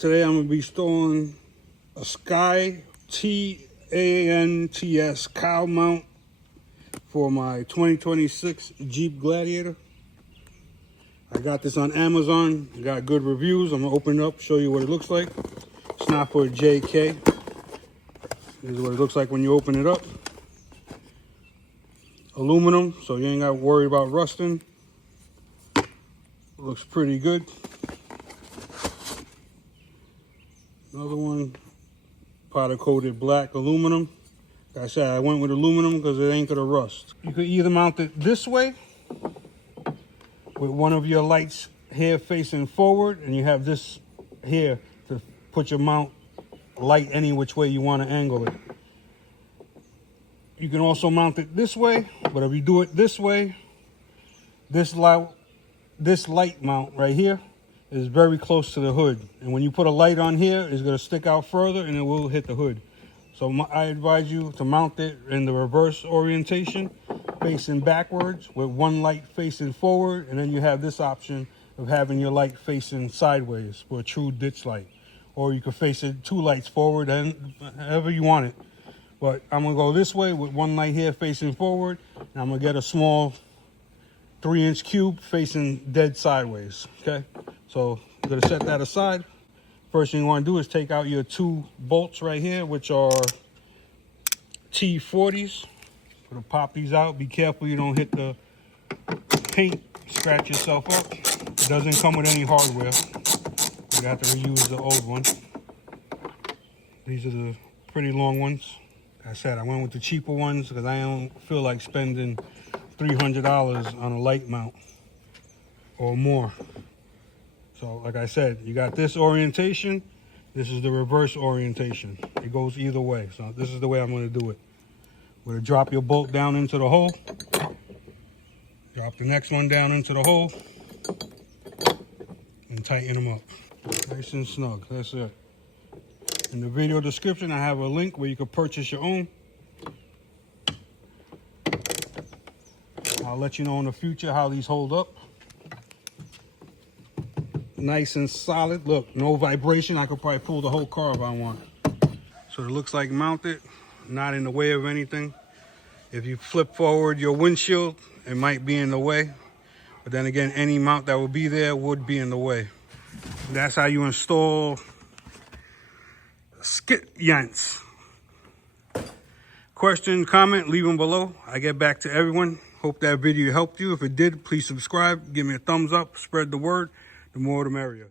Today I'm going to be installing a SKTYANTS cowl mount for my 2026 Jeep Gladiator. I got this on Amazon. I got good reviews. I'm going to open it up, show you what it looks like. It's not for a JK. This is what it looks like when you open it up. Aluminum, so you ain't got to worry about rusting. It looks pretty good. Another one, powder coated black aluminum. Like I said, I went with aluminum because it ain't gonna rust. You could either mount it this way with one of your lights here facing forward, and you have this here to put your mount light any which way you want to angle it. You can also mount it this way, but if you do it this way, this light mount right here is very close to the hood, and when you put a light on here, it's going to stick out further and it will hit the hood. So I advise you to mount it in the reverse orientation, facing backwards with one light facing forward, and then you have this option of having your light facing sideways for a true ditch light, or you can face it two lights forward and however you want it. But I'm going to go this way with one light here facing forward, and I'm going to get a small 3-inch cube facing dead sideways, okay? So I'm going to set that aside. First thing you want to do is take out your two bolts right here, which are T40s. Gonna pop these out. Be careful you don't hit the paint, scratch yourself up. It doesn't come with any hardware. You have to reuse the old one. These are the pretty long ones. Like I said, I went with the cheaper ones because I don't feel like spending $300 on a light mount or more. So like I said, you got this orientation. This is the reverse orientation. It goes either way. So this is the way I'm going to do it. We're going to drop your bolt down into the hole. Drop the next one down into the hole. And tighten them up. Nice and snug. That's it. In the video description, I have a link where you can purchase your own. I'll let you know in the future how these hold up. Nice and solid. Look, no vibration. I could probably pull the whole car if I want. So it looks like mounted, not in the way of anything. If you flip forward your windshield, it might be in the way. But then again, any mount that would be there would be in the way. That's how you install SKTYANTS. Question, comment, leave them below. I get back to everyone. Hope that video helped you. If it did, please subscribe. Give me a thumbs up. Spread the word. The more the merrier.